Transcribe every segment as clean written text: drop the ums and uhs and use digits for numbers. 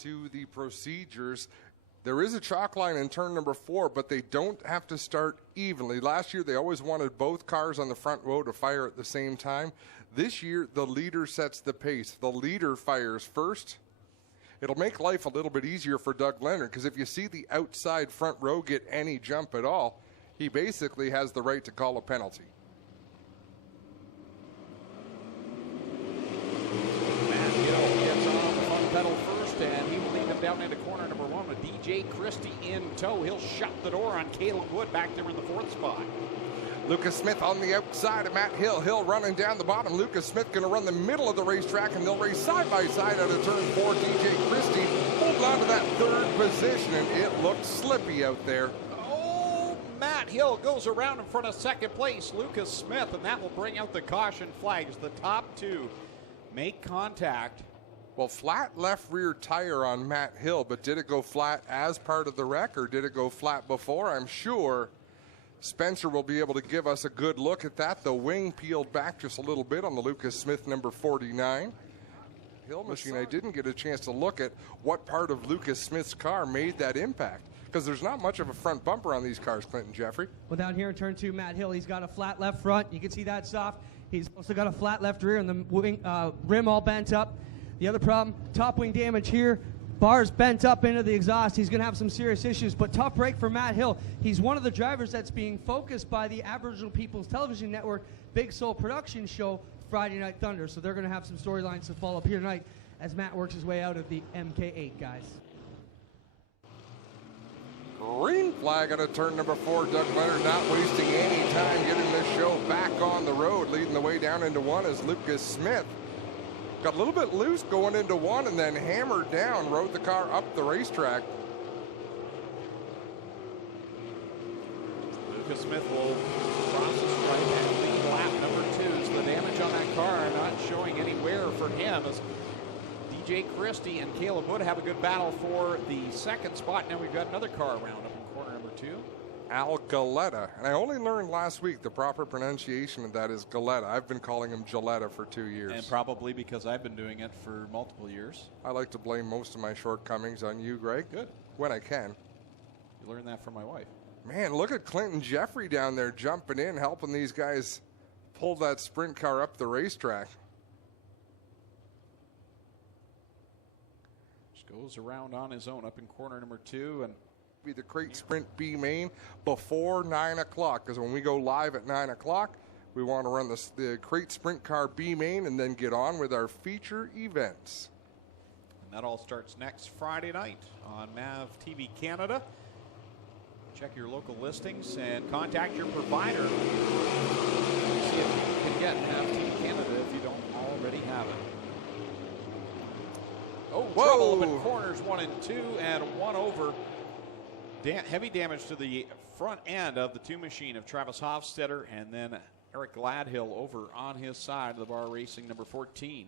to the procedures. There is a chalk line in turn number 4, but they don't have to start evenly. Last year, they always wanted both cars on the front row to fire at the same time. This year, the leader sets the pace. The leader fires first. It'll make life a little bit easier for Doug Leonard, because if you see the outside front row get any jump at all, he basically has the right to call a penalty. Matt Hill gets on the front pedal first, and he will lead them down into corner number 1 with DJ Christie in tow. He'll shut the door on Caleb Wood back there in the 4th spot. Lucas Smith on the outside of Matt Hill. Hill running down the bottom. Lucas Smith going to run the middle of the racetrack, and they'll race side by side out of turn 4. DJ Christie holding on to that 3rd position, and it looks slippy out there. Oh, Matt Hill goes around in front of 2nd place, Lucas Smith, and that will bring out the caution flags. The top 2 make contact. Well, flat left rear tire on Matt Hill, but did it go flat as part of the wreck, or did it go flat before? I'm sure Spencer will be able to give us a good look at that. The wing peeled back just a little bit on the Lucas Smith number 49. Hill machine, I didn't get a chance to look at what part of Lucas Smith's car made that impact, because there's not much of a front bumper on these cars, Clinton Jeffrey. Well, down here in turn 2, Matt Hill, he's got a flat left front. You can see that soft. He's also got a flat left rear and the wing, rim all bent up. The other problem, top wing damage here. Bars bent up into the exhaust. He's going to have some serious issues, but tough break for Matt Hill. He's one of the drivers that's being focused by the Aboriginal People's Television Network Big Soul production show, Friday Night Thunder. So they're going to have some storylines to follow up here tonight as Matt works his way out of the MK8, guys. Green flag out of turn number 4. Doug Leonard not wasting any time getting this show back on the road. Leading the way down into 1 is Lucas Smith. Got a little bit loose going into 1 and then hammered down, rode the car up the racetrack. Lucas Smith will cross the stripe and lead lap number 2. So the damage on that car not showing any wear for him as DJ Christie and Caleb Wood have a good battle for the 2nd spot. Now we've got another car around up in corner number 2. Al Galetta. And I only learned last week the proper pronunciation of that is Galetta. I've been calling him Gilletta for 2 years. And probably because I've been doing it for multiple years. I like to blame most of my shortcomings on you, Greg. Good. When I can. You learned that from my wife. Man, look at Clinton Jeffrey down there jumping in, helping these guys pull that sprint car up the racetrack. Just goes around on his own up in corner number 2 and be the Crate Sprint B main before 9 o'clock, because when we go live at 9 o'clock, we want to run the Crate Sprint Car B main and then get on with our feature events. And that all starts next Friday night on MAV TV Canada. Check your local listings and contact your provider. See if you can get MAV TV Canada if you don't already have it. Oh, whoa. Trouble up in corners 1 and 2 and 1 over. Heavy damage to the front end of the 2 machine of Travis Hofstetter, and then Eric Gladhill over on his side of the bar racing number 14.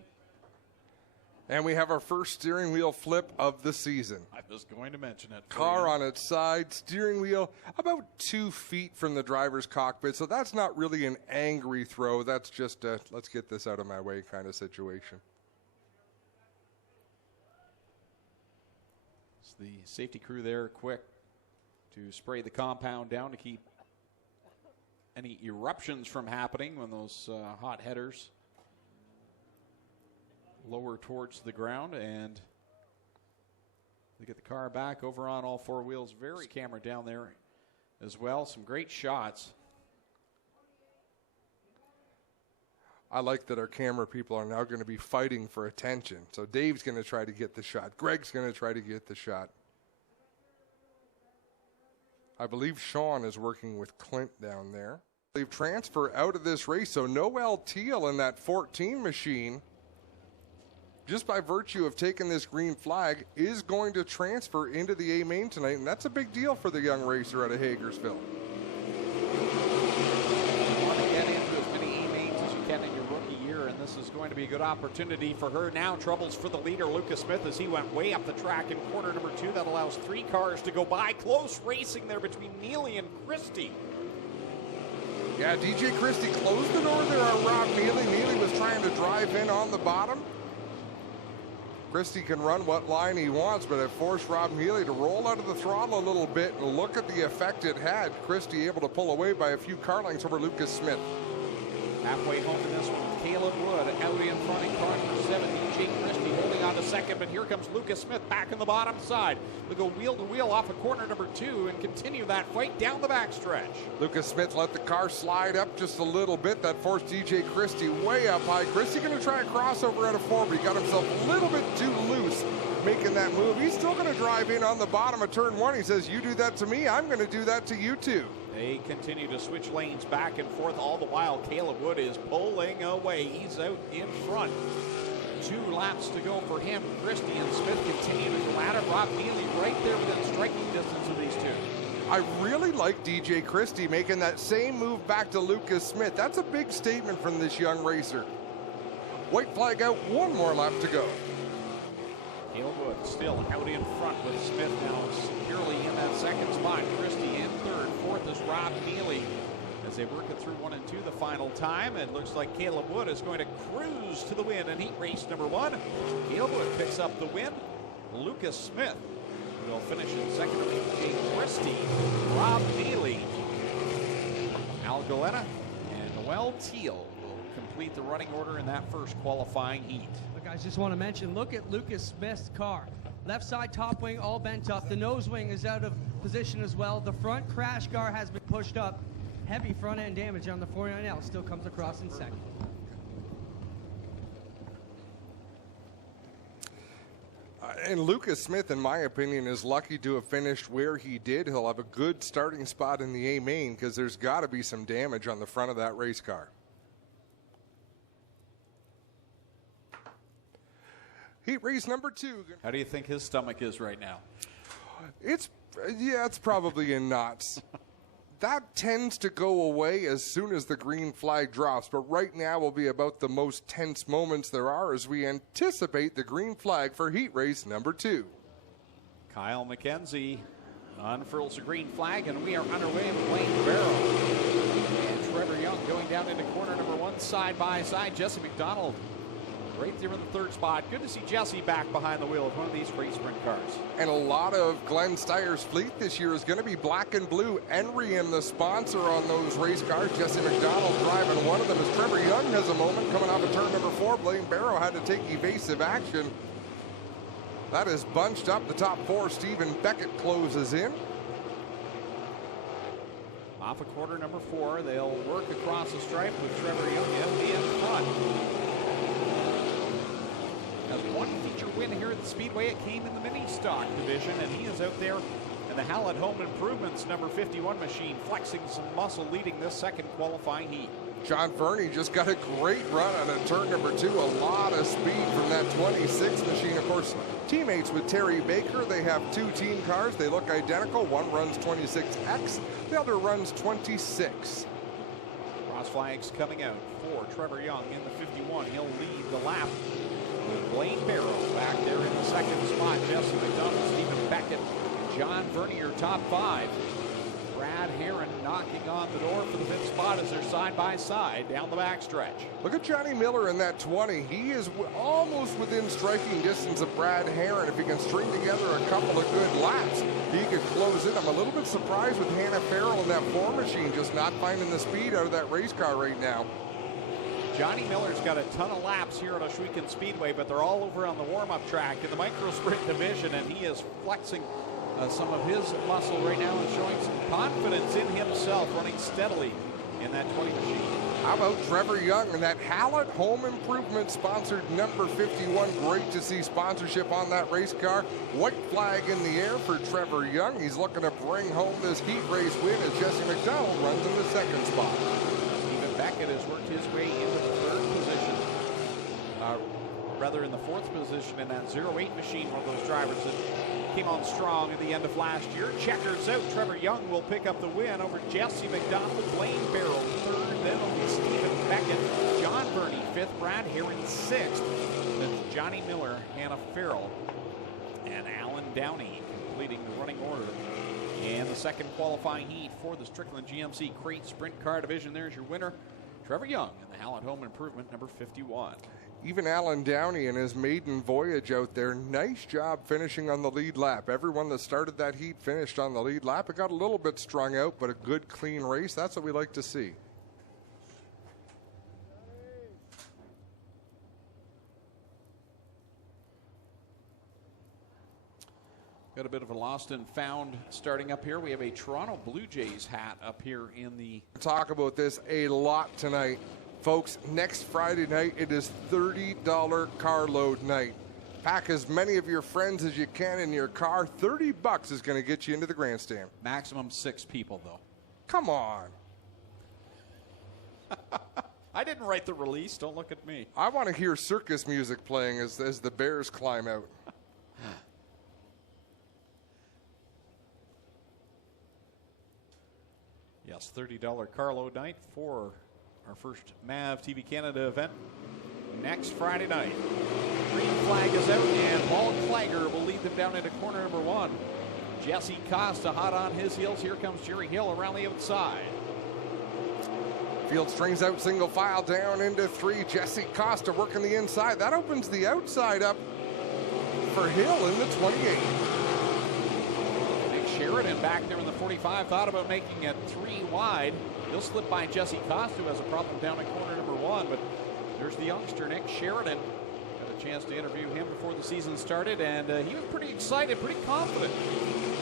And we have our first steering wheel flip of the season. I was going to mention it. Car on its side, steering wheel about 2 feet from the driver's cockpit, so that's not really an angry throw. That's just a let's get this out of my way kind of situation. It's the safety crew there quick to spray the compound down to keep any eruptions from happening when those hot headers lower towards the ground, and they get the car back over on all 4 wheels. Very camera down there as well. Some great shots. I like that our camera people are now going to be fighting for attention. So Dave's going to try to get the shot. Greg's going to try to get the shot. I believe Sean is working with Clint down there. They've transferred out of this race, so Noel Teal in that 14 machine, just by virtue of taking this green flag, is going to transfer into the A main tonight, and that's a big deal for the young racer out of Hagersville. You want to get into as many A mains as you can in your rookie year, and this is going to be a good opportunity for her. Now troubles for the leader, Lucas Smith, as he went way up the track in corner number 2. That allows 3 cars to go by. Close racing there between Neely and Christie. Yeah, DJ Christie closed the door there on Rob Neely. Neely was trying to drive in on the bottom. Christie can run what line he wants, but it forced Rob Healy to roll out of the throttle a little bit, and look at the effect it had. Christie able to pull away by a few car lengths over Lucas Smith. Halfway home in this one, Caleb Wood out in front in car number 7. DJ Christie holding on to second, but here comes Lucas Smith back on the bottom side. We'll go wheel to wheel off of corner number 2 and continue that fight down the backstretch. Lucas Smith let the car slide up just a little bit. That forced DJ Christie way up high. Christie going to try a crossover out of 4, but he got himself a little bit too loose making that move. He's still going to drive in on the bottom of turn 1. He says, you do that to me, I'm going to do that to you too. They continue to switch lanes back and forth. All the while, Caleb Wood is pulling away. He's out in front. 2 laps to go for him. Christie and Smith continue to go at it. Rob Neely right there within striking distance of these 2. I really like DJ Christie making that same move back to Lucas Smith. That's a big statement from this young racer. White flag out, 1 more lap to go. Caleb Wood still out in front with Smith now securely in that second spot. Christie in third. Fourth is Rob Neely. As they work it through 1 and 2 the final time, it looks like Caleb Wood is going to cruise to the win in heat race number 1. Caleb Wood picks up the win. Lucas Smith will finish in second to DJ Christie. Rob Neely, Al Goleta, and Noel Teal will complete the running order in that first qualifying heat. Look, I just want to mention, look at Lucas Smith's car. Left side top wing all bent up. The nose wing is out of position as well. The front crash guard has been pushed up. Heavy front end damage on the 49L. Still comes across in second. And Lucas Smith, in my opinion, is lucky to have finished where he did. He'll have a good starting spot in the A main because there's got to be some damage on the front of that race car. Heat race number 2. How do you think his stomach is right now? It's probably in knots. That tends to go away as soon as the green flag drops, but right now will be about the most tense moments there are as we anticipate the green flag for heat race number 2. Kyle McKenzie unfurls the green flag, and we are underway with Blaine Barrow and Trevor Young going down into corner number 1 side by side. Jesse McDonald right there in the third spot. Good to see Jesse back behind the wheel of one of these great sprint cars. And a lot of Glenn Steyer's fleet this year is going to be black and blue. Enrian, the sponsor on those race cars. Jesse McDonald driving one of them as Trevor Young has a moment coming off of turn number 4. Blaine Barrow had to take evasive action. That is bunched up the top 4. Stephen Beckett closes in. Off of quarter number 4, they'll work across the stripe with Trevor Young in front. Has one feature win here at the Speedway. It came in the mini stock division, and he is out there in the Hallett Home Improvements number 51 machine, flexing some muscle, leading this second qualifying heat. John Fernie just got a great run on a turn number 2. A lot of speed from that 26 machine. Of course, teammates with Terry Baker. They have 2 team cars. They look identical. One runs 26X. The other runs 26. Cross flags coming out for Trevor Young in the 51. He'll lead the lap with Blaine Barrow back there in the second spot. Jesse McDonald, Stephen Beckett, John Vernier top 5. Brad Herron knocking on the door for the 5th spot as they're side by side down the backstretch. Look at Johnny Miller in that 20. He is almost within striking distance of Brad Herron. If he can string together a couple of good laps, he could close in. I'm a little bit surprised with Hannah Farrell in that 4 machine, just not finding the speed out of that race car right now. Johnny Miller's got a ton of laps here at Ohsweken Speedway, but they're all over on the warm-up track in the micro sprint division, and he is flexing some of his muscle right now and showing some confidence in himself, running steadily in that 20 machine. How about Trevor Young and that Hallett Home Improvement sponsored number 51? Great to see sponsorship on that race car. White flag in the air for Trevor Young. He's looking to bring home this heat race win as Jesse McDonald runs in the 2nd spot. Stephen Beckett has worked his way into the 3rd position. Rather in the 4th position in that 08 machine, one of those drivers that came on strong at the end of last year. Checkers out. Trevor Young will pick up the win over Jesse McDonald, Blaine Barrow 3rd, then only Stephen Beckett, John Burney 5th, Brad Herron 6th, then Johnny Miller, Hannah Farrell, and Alan Downey completing the running order. And the second qualifying heat for the Strickland GMC Crate Sprint Car Division. There's your winner, Trevor Young, in the Hallett Home Improvement number 51. Even Alan Downey in his maiden voyage out there, nice job finishing on the lead lap. Everyone that started that heat finished on the lead lap. It got a little bit strung out, but a good, clean race. That's what we like to see. Got a bit of a lost and found starting up here. We have a Toronto Blue Jays hat up here in the... Talk about this a lot tonight. Folks, next Friday night, it is $30 carload night. Pack as many of your friends as you can in your car. $30 is going to get you into the grandstand. Maximum 6 people, though. Come on. I didn't write the release. Don't look at me. I want to hear circus music playing as the Bears climb out. Yes, $30 carload night for our first MAV TV Canada event next Friday night. Green flag is out, and Paul Klager will lead them down into corner number 1. Jesse Costa hot on his heels. Here comes Jerry Hill around the outside. Field strings out single file down into 3. Jesse Costa working the inside. That opens the outside up for Hill in the 28. Nick Sheridan back there in the 45 thought about making it 3 wide. He'll slip by Jesse Costa, who has a problem down in corner number 1, but there's the youngster, Nick Sheridan. Got a chance to interview him before the season started, and he was pretty excited, pretty confident.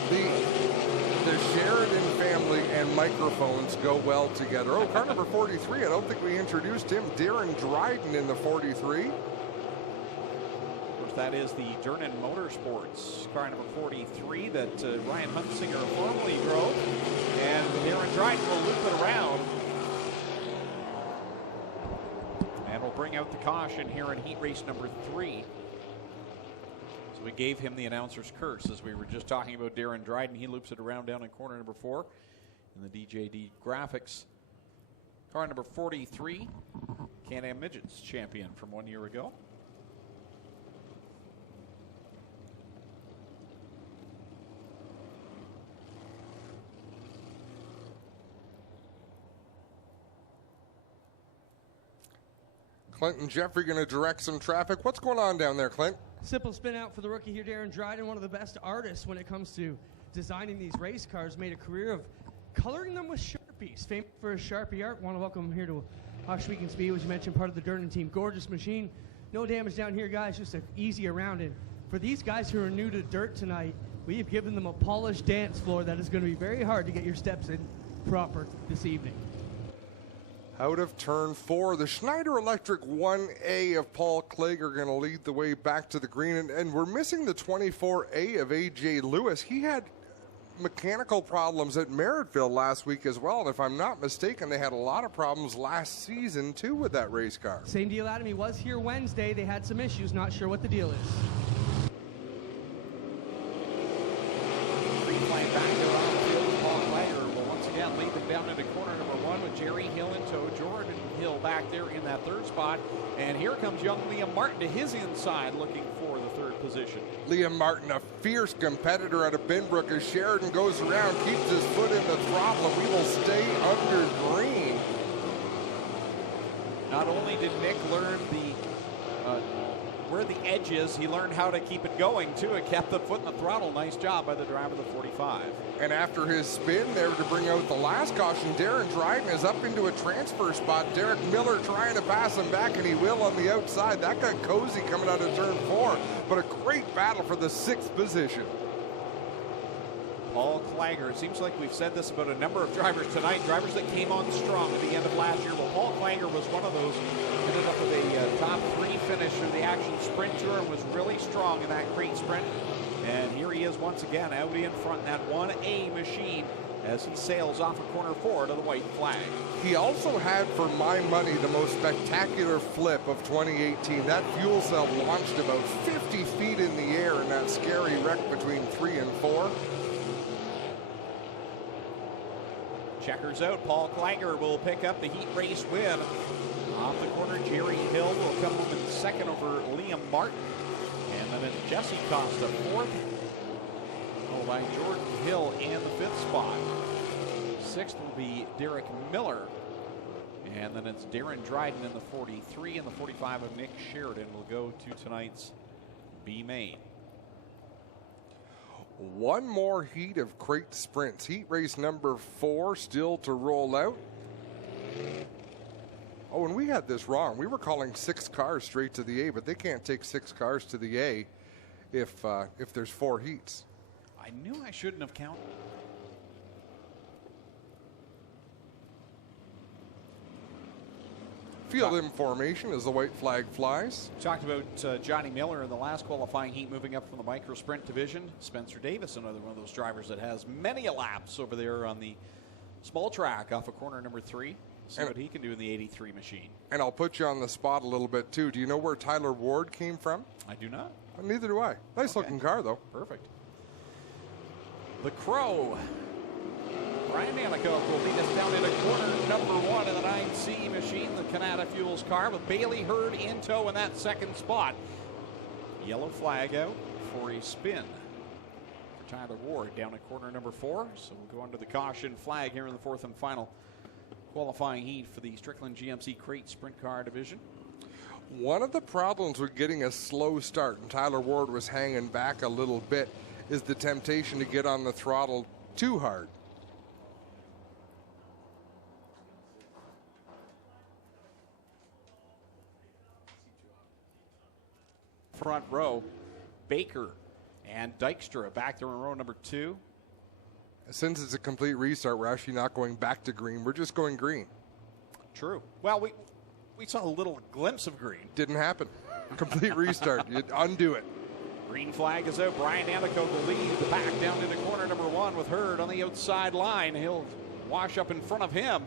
The Sheridan family and microphones go well together. Oh, car number 43, I don't think we introduced him. Darren Dryden in the 43. Of course, that is the Durnan Motorsports car number 43 that Ryan Huntsinger formerly drove. And Darren Dryden will loop it around. And will bring out the caution here in heat race number 3. So we gave him the announcer's curse as we were just talking about Darren Dryden. He loops it around down in corner number 4 in the DJD Graphics. Car number 43, Can-Am Midgets champion from 1 year ago. Clint and Jeffrey going to direct some traffic. What's going on down there, Clint? Simple spin out for the rookie here, Darren Dryden, one of the best artists when it comes to designing these race cars. Made a career of coloring them with Sharpies. Famous for his Sharpie art. Want to welcome him here to Oshweekend Speed, as you mentioned, part of the Durnan team. Gorgeous machine. No damage down here, guys. Just an easy around. And for these guys who are new to dirt tonight, we have given them a polished dance floor that is going to be very hard to get your steps in proper this evening. Out of turn 4, the Schneider Electric 1A of Paul Klager going to lead the way back to the green. And we're missing the 24A of A.J. Lewis. He had mechanical problems at Merrittville last week as well. And if I'm not mistaken, they had a lot of problems last season, too, with that race car. Same deal, Adam. He was here Wednesday. They had some issues. Not sure what the deal is. Green flag back there on the field. Paul Klager will once again lead them down into corner number 1 with Jerry Hill in tow. Jordan Hill back there in that 3rd spot. And here comes young Liam Martin to his inside looking for the 3rd position. Liam Martin, a fierce competitor out of Binbrook, as Sheridan goes around, keeps his foot in the throttle, and we will stay under green. Not only did Nick learn where the edge is, he learned how to keep it going too. It kept the foot in the throttle. Nice job by the driver of the 45. And after his spin there to bring out the last caution, Darren Dryden is up into a transfer spot. Derek Miller trying to pass him back, and he will on the outside. That got cozy coming out of turn 4, but a great battle for the 6th position. Paul Klager. It seems like we've said this about a number of drivers tonight, drivers that came on strong at the end of last year. Well, Paul Klager was one of those. Ended up with a top 3 finish through the Action Sprint Tour and was really strong in that crate sprint. And here he is once again out in front in that 1A machine as he sails off of corner 4 to the white flag. He also had, for my money, the most spectacular flip of 2018. That fuel cell launched about 50 feet in the air in that scary wreck between 3 and 4. Checkers out. Paul Klager will pick up the heat race win. Off the corner, Jerry Hill will come home in 2nd over Liam Martin. And then it's Jesse Costa 4th. Oh, by Jordan Hill in the 5th spot. 6th will be Derek Miller. And then it's Darren Dryden in the 43, and the 45 of Nick Sheridan will go to tonight's B main. One more heat of crate sprints. Heat race number 4 still to roll out. Oh, and we had this wrong. We were calling 6 cars straight to the A, but they can't take 6 cars to the A if there's 4 heats. I knew I shouldn't have counted. Field in formation as the white flag flies. Talked about Johnny Miller in the last qualifying heat moving up from the micro sprint division. Spencer Davis, another one of those drivers that has many a laps over there on the small track off of corner number 3. See what he can do in the 83 machine. And I'll put you on the spot a little bit too. Do you know where Tyler Ward came from? I do not. Neither do I. Nice looking car though. Perfect. The Crow. Brian Anico will lead us down into corner number 1 in the 9C machine, the Canada Fuels car, with Bailey Hurd in tow in that second spot. Yellow flag out for a spin for Tyler Ward down at corner number 4. So we'll go under the caution flag here in the 4th and final qualifying heat for the Strickland GMC Crate Sprint Car Division. One of the problems with getting a slow start, and Tyler Ward was hanging back a little bit, is the temptation to get on the throttle too hard. Front row, Baker and Dykstra back there in row number 2. Since it's a complete restart, we're actually not going back to green. We're just going green. True. Well, we saw a little glimpse of green. Didn't happen. Complete restart. You'd undo it. Green flag is out. Brian Anico will lead the pack down into corner number 1 with Hurd on the outside line. He'll wash up in front of him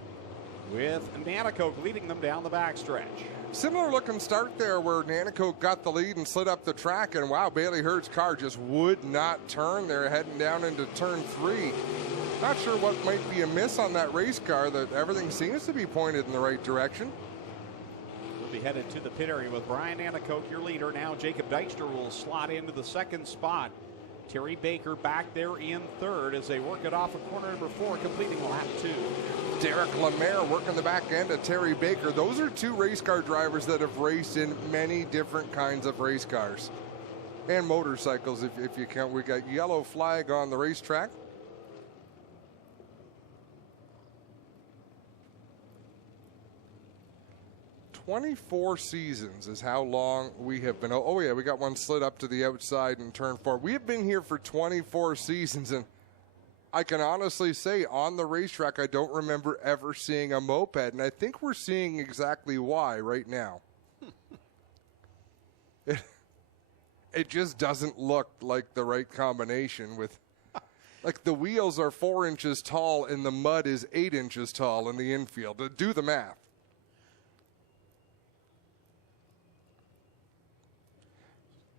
with Anico leading them down the backstretch. Similar looking start there where Anico got the lead and slid up the track, and wow, Bailey Hurd's car just would not turn. They're heading down into turn 3. Not sure what might be amiss on that race car, that everything seems to be pointed in the right direction. We'll be headed to the pit area with Brian Anico, your leader. Now Jacob Dykstra will slot into the second spot. Terry Baker back there in 3rd as they work it off of corner number 4, completing lap 2. Derek Lemaire working the back end of Terry Baker. Those are 2 race car drivers that have raced in many different kinds of race cars and motorcycles, if you count. We got yellow flag on the racetrack. "24 seasons is how long we have been. Oh yeah, we got one slid up to the outside in turn 4. We have been here for 24 seasons, and I can honestly say on the racetrack, I don't remember ever seeing a moped, and I think we're seeing exactly why right now. It just doesn't look like the right combination with, like, the wheels are 4 inches tall and the mud is 8 inches tall in the infield. Do the math.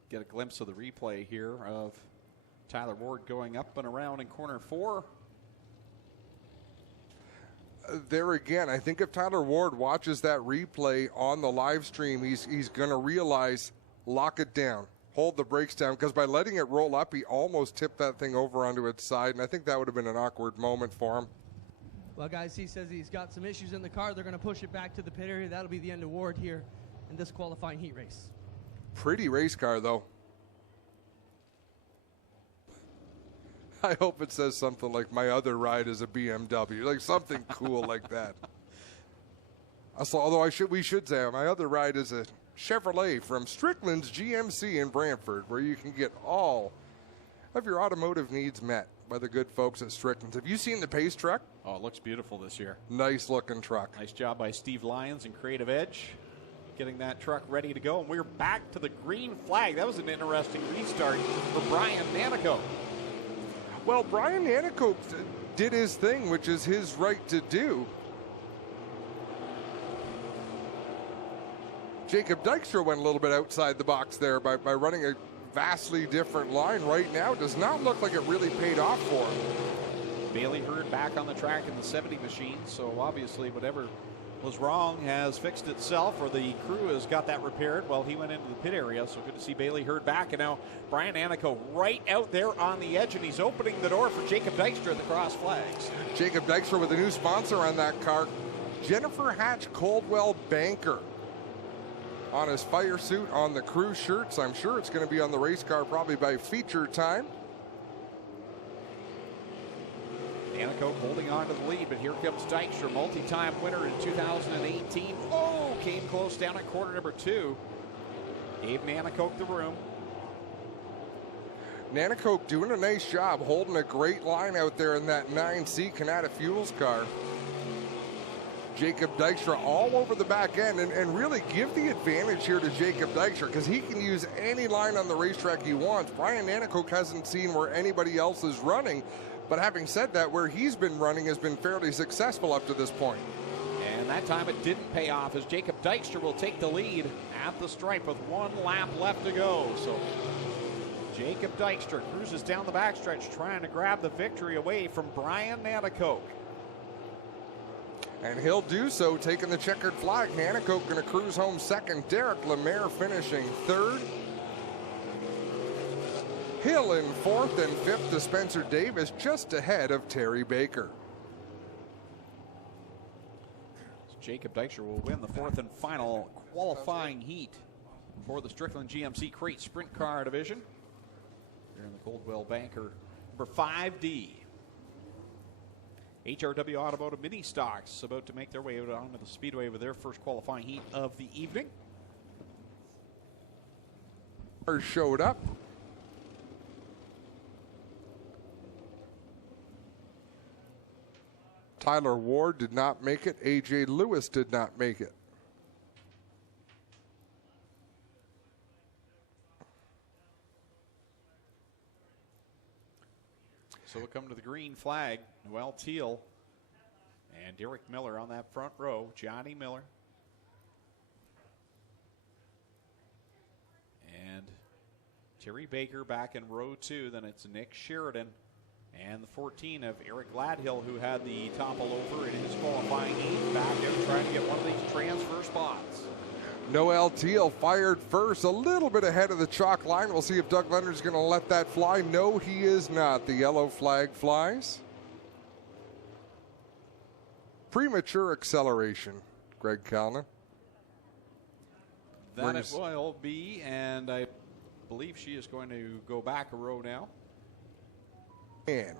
Get a glimpse of the replay here of Tyler Ward going up and around in corner 4. There again, I think if Tyler Ward watches that replay on the live stream, he's going to realize, lock it down, hold the brakes down, because by letting it roll up, he almost tipped that thing over onto its side, and I think that would have been an awkward moment for him. Well, guys, he says he's got some issues in the car. They're going to push it back to the pit area. That'll be the end of Ward here in this qualifying heat race. Pretty race car, though. I hope it says something like, "My other ride is a BMW," like something cool like that. Also, although we should say, my other ride is a Chevrolet from Stricklands GMC in Brantford, where you can get all of your automotive needs met by the good folks at Stricklands. Have you seen the Pace truck? Oh, it looks beautiful this year. Nice looking truck. Nice job by Steve Lyons and Creative Edge getting that truck ready to go. And we're back to the green flag. That was an interesting restart for Brian Anico. Well, Brian Anico did his thing, which is his right to do. Jacob Dykstra went a little bit outside the box there by running a vastly different line. Right now, does not look like it really paid off for him. Bailey Hurd back on the track in the 70 machine, so obviously whatever was wrong has fixed itself, or the crew has got that repaired. Well, he went into the pit area, so good to see Bailey Hurd back. And now Brian Anico right out there on the edge, and he's opening the door for Jacob Dykstra at the cross flags. Jacob Dykstra with a new sponsor on that car. Jennifer Hatch Coldwell Banker on his fire suit, on the crew shirts. I'm sure it's going to be on the race car probably by feature time. Nanticoke holding on to the lead, but here comes Dykstra, multi-time winner in 2018. Oh, came close down at corner number 2. Gave Nanticoke the room. Nanticoke doing a nice job, holding a great line out there in that 9C Canada Fuels car. Jacob Dykstra all over the back end, and really give the advantage here to Jacob Dykstra because he can use any line on the racetrack he wants. Brian Nanticoke hasn't seen where anybody else is running, but having said that, where he's been running has been fairly successful up to this point. And that time it didn't pay off as Jacob Dykstra will take the lead at the stripe with 1 lap left to go. So Jacob Dykstra cruises down the backstretch trying to grab the victory away from Brian Nanticoke. And he'll do so, taking the checkered flag. Nanticoke going to cruise home second. Derek Lemaire finishing third. Hill in fourth, and fifth to Spencer Davis, just ahead of Terry Baker. So Jacob Dykstra will win the 4th and final qualifying heat for the Stricklands GMC Crate Sprint Car Division. Here in the Coldwell Banker, number 5D. HRW Automotive Mini Stocks about to make their way out onto the speedway with their first qualifying heat of the evening. Showed up. Tyler Ward did not make it. AJ Lewis did not make it. So we'll come to the green flag. Noel Teal and Derek Miller on that front row. Johnny Miller. And Terry Baker back in row 2. Then it's Nick Sheridan. And the 14 of Eric Gladhill, who had the topple over in his qualifying heat, back out trying to get one of these transfer spots. Noel Teal fired first, a little bit ahead of the chalk line. We'll see if Doug Leonard's going to let that fly. No, he is not. The yellow flag flies. Premature acceleration, Greg Calnan. That it will be, and I believe she is going to go back a row now. And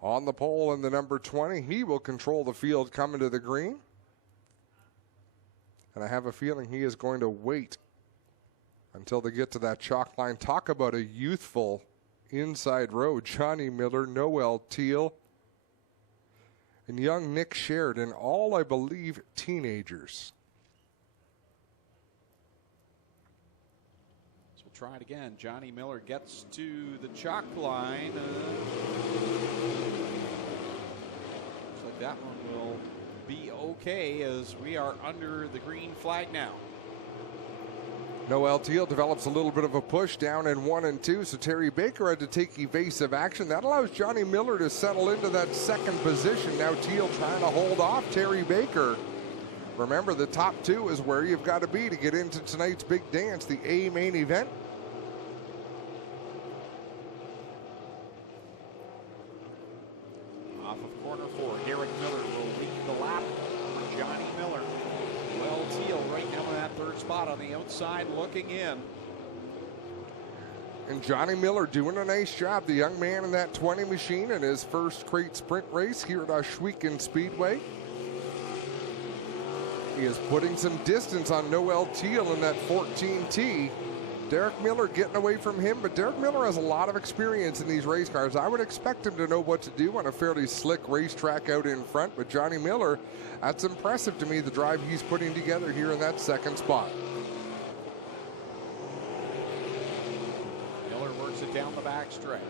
on the pole in the number 20, he will control the field coming to the green. And I have a feeling he is going to wait until they get to that chalk line. Talk about a youthful inside row. Johnny Miller, Noel Teal, and young Nick Sheridan, all, I believe, teenagers. So we'll try it again. Johnny Miller gets to the chalk line. Looks like that one will be okay as we are under the green flag now. Noel Teal develops a little bit of a push down in 1 and 2, so Terry Baker had to take evasive action. That allows Johnny Miller to settle into that second position. Now Teal trying to hold off Terry Baker. Remember, the top 2 is where you've got to be to get into tonight's big dance, the A main event. Off of corner 4, Derek Miller will lead the lap for Johnny Miller. Well, Teal right now in that 3rd spot on the outside looking in. And Johnny Miller doing a nice job, the young man in that 20 machine in his first crate sprint race here at Ohsweken Speedway. He is putting some distance on Noel Teal in that 14T. Derek Miller getting away from him, but Derek Miller has a lot of experience in these race cars. I would expect him to know what to do on a fairly slick racetrack out in front, but Johnny Miller, that's impressive to me, the drive he's putting together here in that 2nd spot. Miller works it down the back stretch.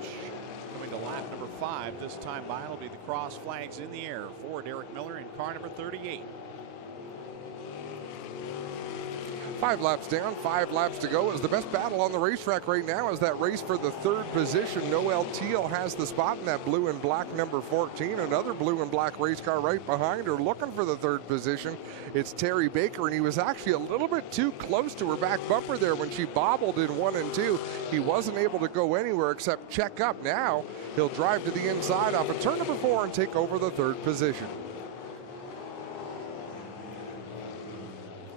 Coming to lap number 5, this time by will be the cross flags in the air for Derek Miller in car number 38. 5 laps down, 5 laps to go. Is the best battle on the racetrack right now is that race for the 3rd position. Noel Teal has the spot in that blue and black number 14. Another blue and black race car right behind her looking for the 3rd position. It's Terry Baker, and he was actually a little bit too close to her back bumper there when she bobbled in 1 and 2. He wasn't able to go anywhere except check up. Now he'll drive to the inside off of turn number 4 and take over the 3rd position.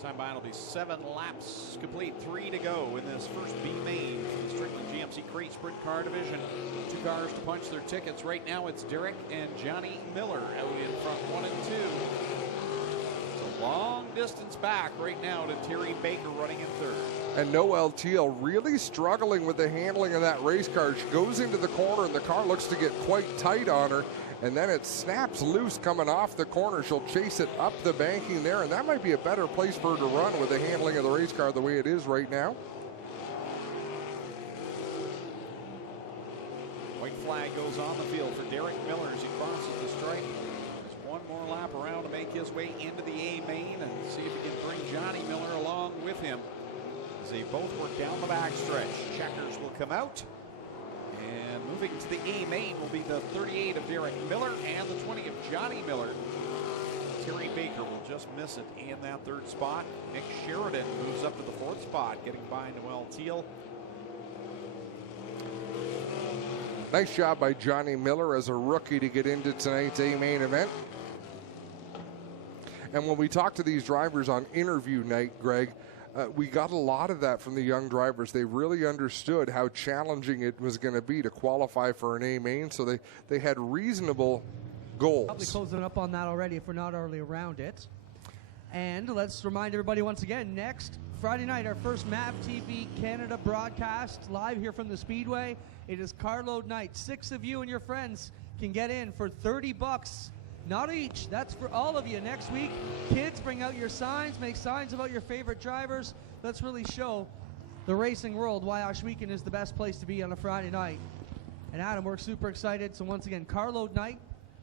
time by, it'll be 7 laps complete, 3 to go in this first B main for the Strickland GMC Crate Sprint Car Division. 2 cars to punch their tickets. Right now it's Derek and Johnny Miller out in front, 1 and 2. It's a long distance back right now to Terry Baker running in third. And Noelle Teal really struggling with the handling of that race car. She goes into the corner and the car looks to get quite tight on her, and then it snaps loose coming off the corner. She'll chase it up the banking there, and that might be a better place for her to run with the handling of the race car the way it is right now. White flag goes on the field for Derek Miller as he crosses the stripe. There's one more lap around to make his way into the A main and see if he can bring Johnny Miller along with him. As they both work down the backstretch. Checkers will come out. And moving to the A main will be the 38 of Derek Miller and the 20 of Johnny Miller. Terry Baker will just miss it in that third spot. Nick Sheridan moves up to the fourth spot, getting by Noelle Teal. Nice job by Johnny Miller as a rookie to get into tonight's A main event. And when we talk to these drivers on interview night, Greg, we got a lot of that from the young drivers. They really understood how challenging it was going to be to qualify for an A main, so they had reasonable goals. Probably closing up on that already if we're not already around it. And let's remind everybody once again, next Friday night, our first MAV TV Canada broadcast live here from the Speedway. It is carload night. 6 of you and your friends can get in for $30. Not each, that's for all of you. Next week, kids, bring out your signs, make signs about your favorite drivers. Let's really show the racing world why Ohsweken is the best place to be on a Friday night. And Adam, we're super excited. So once again, carload night,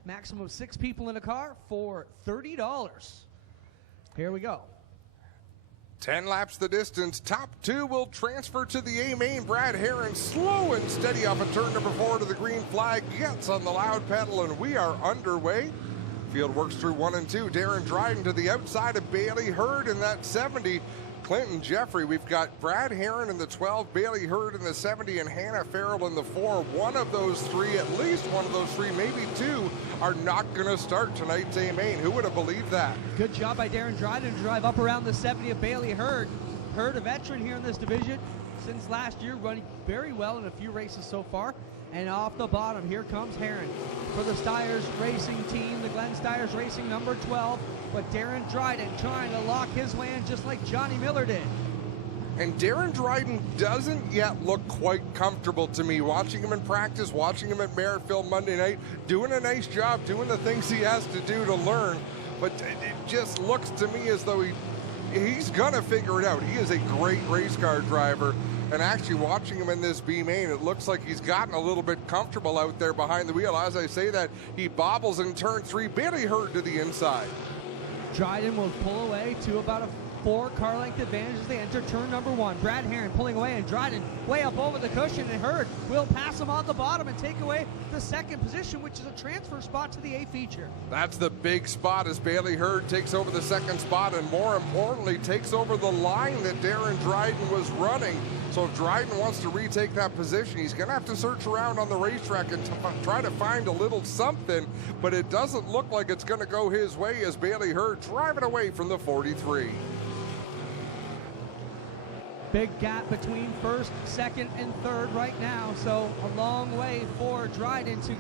maximum of 6 people in a car for $30. Here we go. 10 laps the distance. Top 2 will transfer to the A main. Brad Herron slow and steady off of turn number 4 to the green flag. Gets on the loud pedal, and we are underway. Field works through 1 and 2. Darren Dryden to the outside of Bailey Hurd in that 70. Clinton Jeffrey. We've got Brad Herron in the 12, Bailey Hurd in the 70, and Hannah Farrell in the 4. One of those 3, at least one of those 3, maybe 2, are not going to start tonight's A main. Who would have believed that? Good job by Darren Dryden to drive up around the 70 of Bailey Hurd. Hurd, a veteran here in this division since last year, running very well in a few races so far. And off the bottom, here comes Herron for the Styres Racing team, the Glenn Styres Racing number 12. But Darren Dryden trying to lock his way in just like Johnny Miller did. And Darren Dryden doesn't yet look quite comfortable to me. Watching him in practice, watching him at Merrittville Monday night, doing a nice job, doing the things he has to do to learn. But it just looks to me as though he's going to figure it out. He is a great race car driver. And actually watching him in this B main, it looks like he's gotten a little bit comfortable out there behind the wheel. As I say that, he bobbles in turn 3. Bailey Hurd to the inside. Dryden will pull away to about a 4 car length advantage as they enter turn number 1. Brad Herron pulling away, and Dryden way up over the cushion, and Hurd will pass him on the bottom and take away the 2nd position, which is a transfer spot to the A feature. That's the big spot as Bailey Hurd takes over the 2nd spot, and more importantly, takes over the line that Darren Dryden was running. So if Dryden wants to retake that position, he's going to have to search around on the racetrack and try to find a little something, but it doesn't look like it's going to go his way as Bailey Hurd driving away from the 43. Big gap between 1st, 2nd, and 3rd right now, so a long way for Dryden to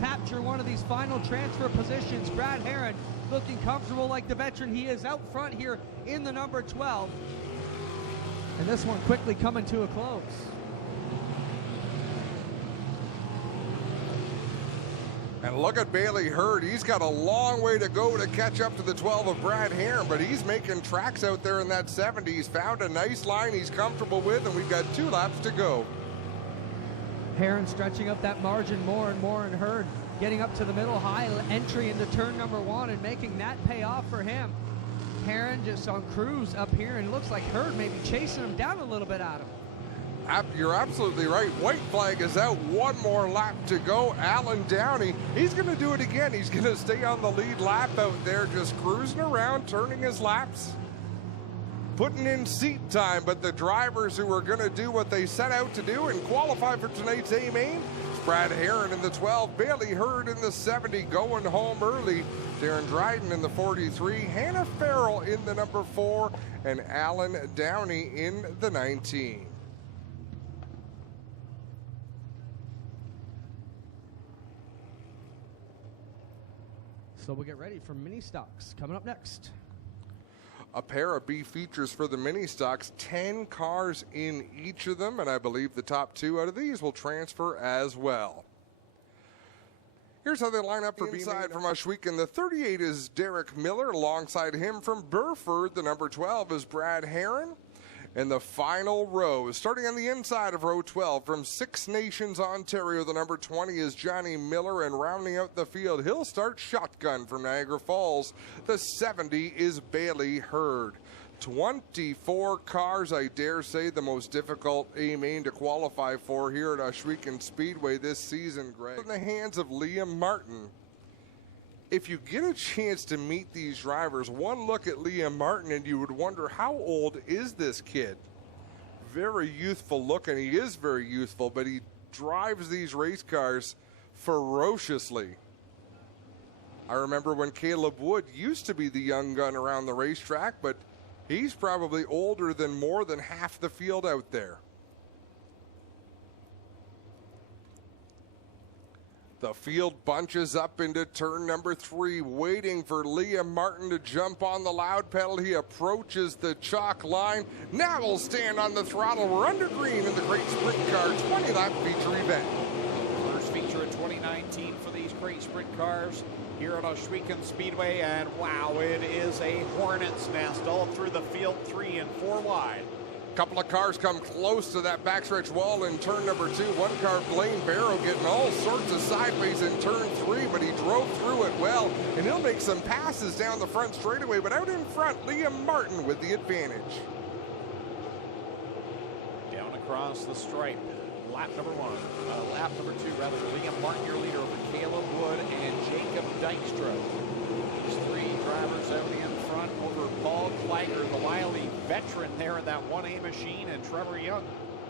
capture one of these final transfer positions. Brad Herron looking comfortable like the veteran he is out front here in the number 12. And this one quickly coming to a close. And look at Bailey Hurd. He's got a long way to go to catch up to the 12 of Brad Herron, but he's making tracks out there in that 70. He's found a nice line he's comfortable with, and we've got 2 laps to go. Herron stretching up that margin more and more, and Hurd getting up to the middle, high entry into turn number 1 and making that pay off for him. Herron just on cruise up here, and it looks like Hurd may be chasing him down a little bit, Adam. You're absolutely right. White flag is out. 1 more lap to go. Alan Downey, he's going to do it again. He's going to stay on the lead lap out there, just cruising around, turning his laps, putting in seat time. But the drivers who are going to do what they set out to do and qualify for tonight's A main Brad Herron in the 12, Bailey Hurd in the 70, going home early. Darren Dryden in the 43, Hannah Farrell in the number 4, and Alan Downey in the 19. So we'll get ready for mini stocks coming up next. A pair of B features for the mini stocks, 10 cars in each of them, and I believe the top 2 out of these will transfer as well. Here's how they line up for inside from Oshweek. The 38 is Derek Miller. Alongside him from Burford, the number 12 is Brad Herron. And the final row is starting on the inside of row 12 from Six Nations, Ontario. The number 20 is Johnny Miller, and rounding out the field, he'll start shotgun from Niagara Falls. The 70 is Bailey Hurd. 24 cars, I dare say, the most difficult A-main to qualify for here at Oshweek Speedway this season, Greg. In the hands of Liam Martin. If you get a chance to meet these drivers, one look at Liam Martin and you would wonder, how old is this kid? Very youthful looking. He is very youthful, but he drives these race cars ferociously. I remember when Caleb Wood used to be the young gun around the racetrack, but he's probably older than more than half the field out there. The field bunches up into turn number 3, waiting for Liam Martin to jump on the loud pedal. He approaches the chalk line. Now we'll stand on the throttle. We're under green in the Great Sprint Car 20-lap feature event. First feature of 2019 for these Great Sprint Cars here at Oshweek Speedway, and wow, it is a hornet's nest all through the field, 3 and 4 wide. Couple of cars come close to that backstretch wall in turn number 2. One car, Blaine Barrow, getting all sorts of sideways in turn 3, but he drove through it well, and he'll make some passes down the front straightaway. But out in front, Liam Martin with the advantage. Down across the stripe, lap number 2, rather. Liam Martin, your leader, over Caleb Wood and Jacob Dykstra. These 3 drivers out in front over Paul Kleiger, the wily veteran there in that 1A machine, and Trevor Young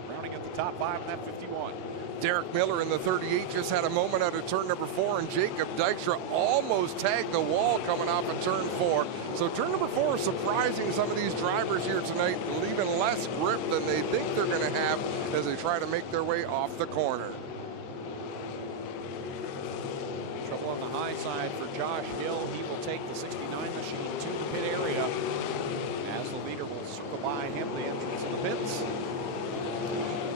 rounding at the top 5 in that 51. Derek Miller in the 38 just had a moment out of turn number 4, and Jacob Dykstra almost tagged the wall coming off of turn 4. So turn number 4 is surprising some of these drivers here tonight, leaving less grip than they think they're going to have as they try to make their way off the corner. Trouble on the high side for Josh Hill. He will take the 69 machine to the pit area as the leader will circle by him, the entrance of the pits.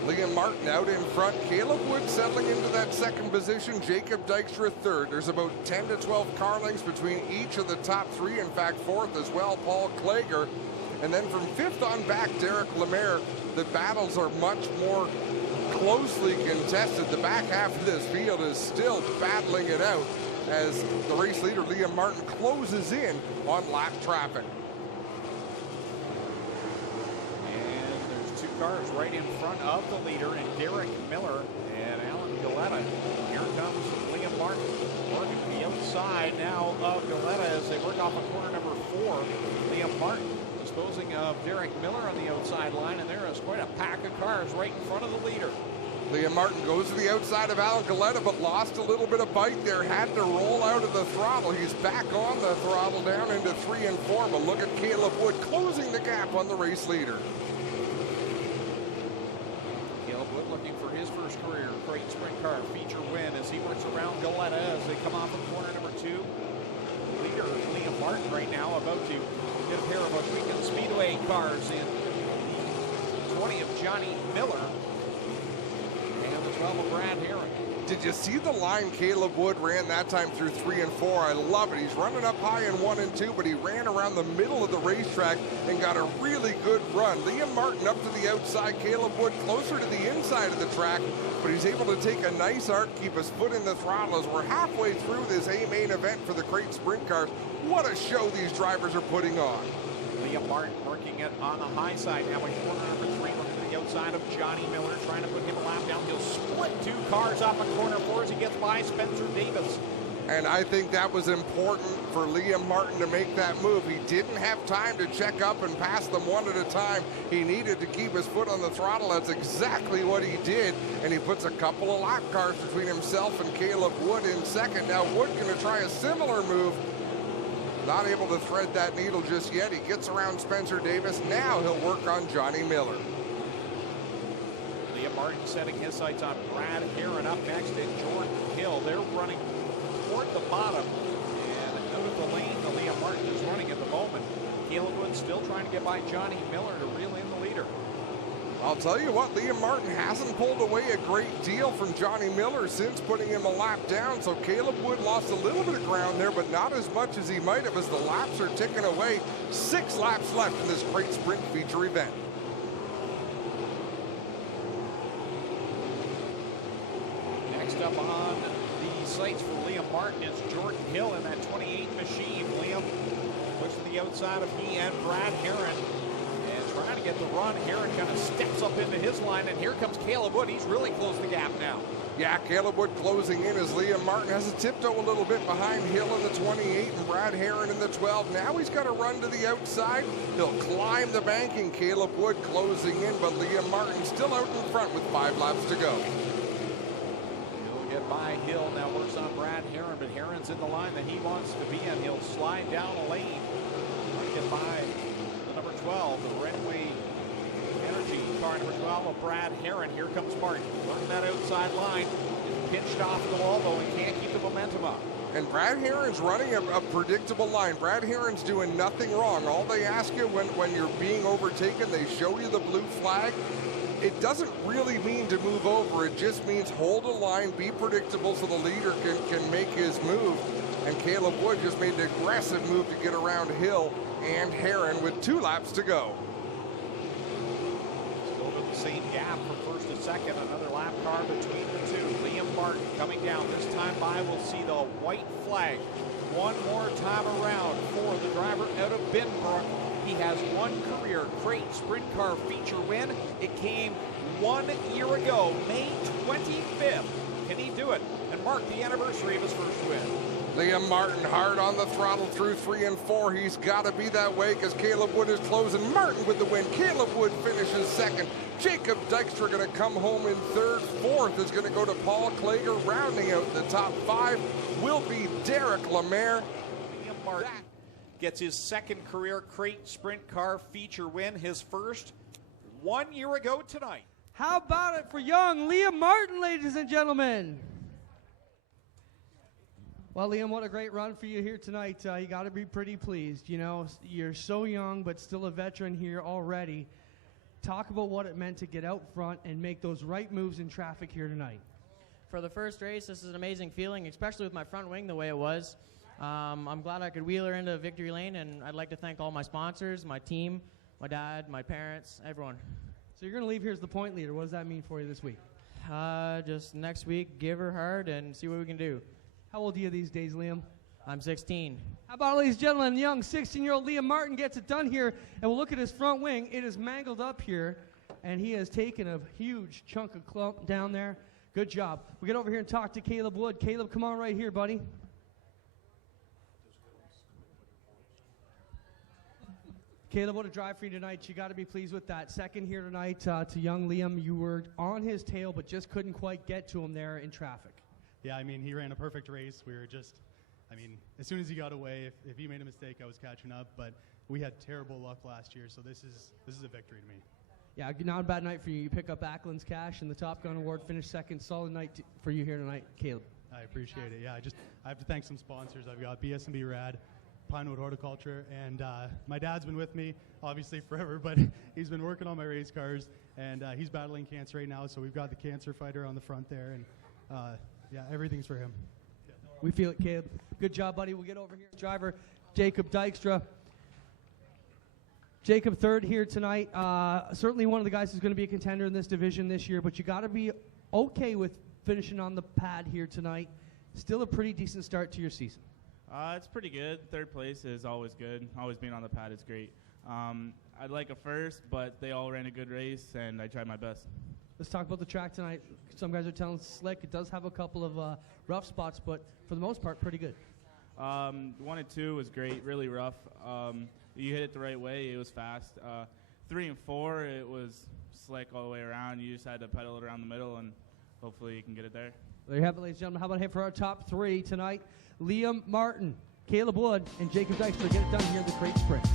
Liam Martin out in front. Caleb Wood settling into that second position. Jacob Dykstra third. There's about 10 to 12 car lengths between each of the top 3. In fact, fourth as well, Paul Kleiger. And then from 5th on back, Derek Lemaire. The battles are much more closely contested. The back half of this field is still battling it out as the race leader, Liam Martin, closes in on lap traffic. Cars right in front of the leader, and Derek Miller and Alan Galetta. Here comes Liam Martin working the outside now of Galetta as they work off of corner number 4. Liam Martin disposing of Derek Miller on the outside line, and there is quite a pack of cars right in front of the leader. Liam Martin goes to the outside of Alan Galetta, but lost a little bit of bite there. Had to roll out of the throttle. He's back on the throttle down into 3 and 4, but look at Caleb Wood closing the gap on the race leader. Career Great Sprint Car feature win as he works around Galetta as they come off of corner number 2. Leader Liam Martin right now about to get a pair of Oshweek Speedway cars in the 20 of Johnny Miller and the 12 of Brad Herron. Did you see the line Caleb Wood ran that time through 3 and 4? I love it. He's running up high in 1 and 2, but he ran around the middle of the racetrack and got a really good run. Liam Martin up to the outside, Caleb Wood closer to the inside of the track, but he's able to take a nice arc, keep his foot in the throttle as we're halfway through this A-main event for the Great Sprint Cars. What a show these drivers are putting on. Liam Martin working it on the high side now in corner number 3, looking to the outside of Johnny Miller, trying to put him a lap down. He'll split 2 cars off of corner 4 as he gets by Spencer Davis. And I think that was important for Liam Martin to make that move. He didn't have time to check up and pass them one at a time. He needed to keep his foot on the throttle. That's exactly what he did. And he puts a couple of lap cars between himself and Caleb Wood in second. Now Wood going to try a similar move. Not able to thread that needle just yet. He gets around Spencer Davis. Now he'll work on Johnny Miller. Liam Martin setting his sights on Brad Heron up next and Jordan Hill. They're running toward the bottom and out of the lane that Liam Martin is running at the moment. Caleb Wood still trying to get by Johnny Miller to reel in the leader. I'll tell you what, Liam Martin hasn't pulled away a great deal from Johnny Miller since putting him a lap down, so Caleb Wood lost a little bit of ground there, but not as much as he might have as the laps are ticking away. 6 laps left in this great sprint feature event. Next up on the sights for Liam Martin is Jordan Hill in that 28 machine. Liam looks to the outside of he and Brad Heron. Trying to get the run. Heron kind of steps up into his line, and here comes Caleb Wood. He's really closed the gap now. Yeah, Caleb Wood closing in as Liam Martin has a tiptoe a little bit behind Hill in the 28 and Brad Heron in the 12. Now he's got to run to the outside. He'll climb the banking. Caleb Wood closing in, but Liam Martin still out in front with 5 laps to go. He'll get by Hill. Now works on Brad Heron, but Heron's in the line that he wants to be in. He'll slide down a lane. Trying to get by number 12, the Redway Energy car number 12 of Brad Heron. Here comes Martin. Running that outside line. Is pinched off the wall, though, and can't keep the momentum up. And Brad Heron's running a predictable line. Brad Heron's doing nothing wrong. All they ask you when you're being overtaken, they show you the blue flag. It doesn't really mean to move over. It just means hold a line, be predictable so the leader can make his move. And Caleb Wood just made an aggressive move to get around Hill and Heron with 2 laps to go. Still with the same gap from first to second. Another lap car between the two. Liam Martin coming down. This time by, we'll see the white flag one more time around for the driver out of Binbrook. He has one career crate sprint car feature win. It came 1 year ago, May 25th. Can he do it and mark the anniversary of his first win? Liam Martin hard on the throttle through 3 and 4. He's got to be that way because Caleb Wood is closing. Martin with the win. Caleb Wood finishes second. Jacob Dykstra going to come home in third. Fourth is going to go to Paul Klager. Rounding out the top 5 will be Derek Lemaire. Liam Martin gets his second career crate sprint car feature win. His first 1 year ago tonight. How about it for young Liam Martin, ladies and gentlemen? Well, Liam, what a great run for you here tonight. You got to be pretty pleased. You know, you're so young, but still a veteran here already. Talk about what it meant to get out front and make those right moves in traffic here tonight. For the first race, this is an amazing feeling, especially with my front wing the way it was. I'm glad I could wheel her into victory lane, and I'd like to thank all my sponsors, my team, my dad, my parents, everyone. So you're going to leave here as the point leader. What does that mean for you this week? Just next week, give her hard and see what we can do. How old are you these days, Liam? I'm 16. How about, ladies and gentlemen, young 16-year-old Liam Martin gets it done here, and we'll look at his front wing. It is mangled up here, and he has taken a huge chunk of clump down there. Good job. We'll get over here and talk to Caleb Wood. Caleb, come on right here, buddy. Caleb, what a drive for you tonight. You got to be pleased with that. Second here tonight to young Liam. You were on his tail, but just couldn't quite get to him there in traffic. Yeah, I mean, he ran a perfect race. We were just, I mean, as soon as he got away, if he made a mistake, I was catching up. But we had terrible luck last year, so this is a victory to me. Yeah, not a bad night for you. You pick up Ackland's cash and the Top Gun Award, finish second. Solid night for you here tonight, Caleb. I appreciate it. Yeah, I have to thank some sponsors. I've got BS&B Rad, Pinewood Horticulture, and my dad's been with me, obviously, forever, but he's been working on my race cars, and he's battling cancer right now, so we've got the cancer fighter on the front there, and yeah, everything's for him. Yeah. We feel it, Caleb. Good job, buddy. We'll get over here. Driver Jacob Dykstra. Jacob, third here tonight. Certainly one of the guys who's going to be a contender in this division this year, but you got to be okay with finishing on the pad here tonight. Still a pretty decent start to your season. It's pretty good. Third place is always good. Always being on the pad is great. I'd like a first, but they all ran a good race, and I tried my best. Let's talk about the track tonight. Some guys are telling it's slick. It does have a couple of rough spots, but for the most part, pretty good. 1 and 2 was great, really rough. You hit it the right way, it was fast. 3 and 4, it was slick all the way around. You just had to pedal it around the middle, and hopefully you can get it there. There you have it, ladies and gentlemen. How about here for our top 3 tonight? Liam Martin, Caleb Wood, and Jacob Dykstra get it done here at the Crate Sprints.